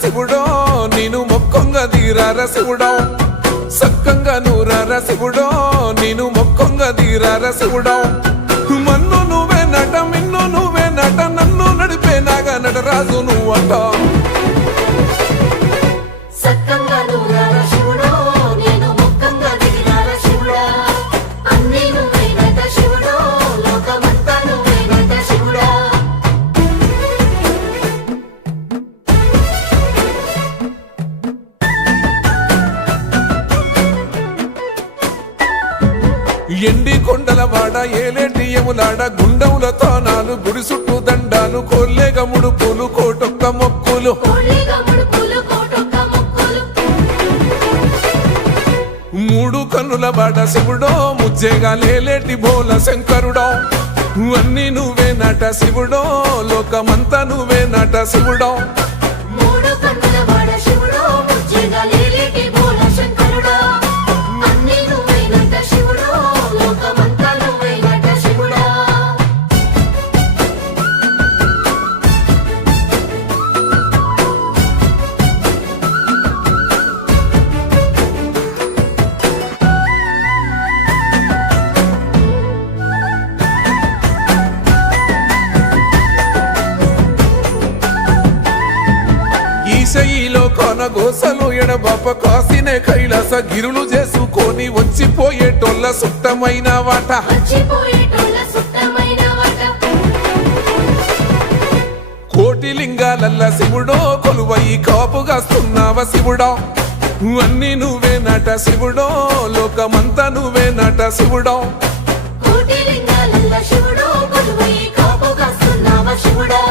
శివుడో నేను మొక్కొంగ తీరార శివుడో సక్కంగా నూరార శివుడో నేను మొక్కొంగ తీరార శివుడో మన్ను నువ్వే నట మిన్ను నువ్వే నట నన్ను నడిపే నాగా నటరాజు నువ్వంట ఎండి కొండలవాడ ఏలేటి యములాడ గుండములతో నాలు గుడి చుట్టూ దండాలు కోల్లేగ ముడుపులు కోటొక్క మొక్కులు మూడు కన్నుల బాడ శివుడో ముజ్జేగా లేలేటి బోల శంకరుడో అన్ని నువ్వే నట శివుడో లోకమంతా నువ్వే నట శివుడో ఈశయిలో కొనగోసలు ఎడబాప కాసినే కైలాస గిరులు చేసుకొని వచ్చిపోయేటోళ్ళ సుట్టమైన వాట కోటి లింగాలల్ల శివుడో కొలువయి కాపుగాస్తున్నావ శివుడో అన్ని నువ్వే నట శివుడో లోకమంతా నువ్వే నట శివుడో కోటి లింగాలల్ల శివుడో కొలువయి కాపుగాస్తున్నావ శివుడో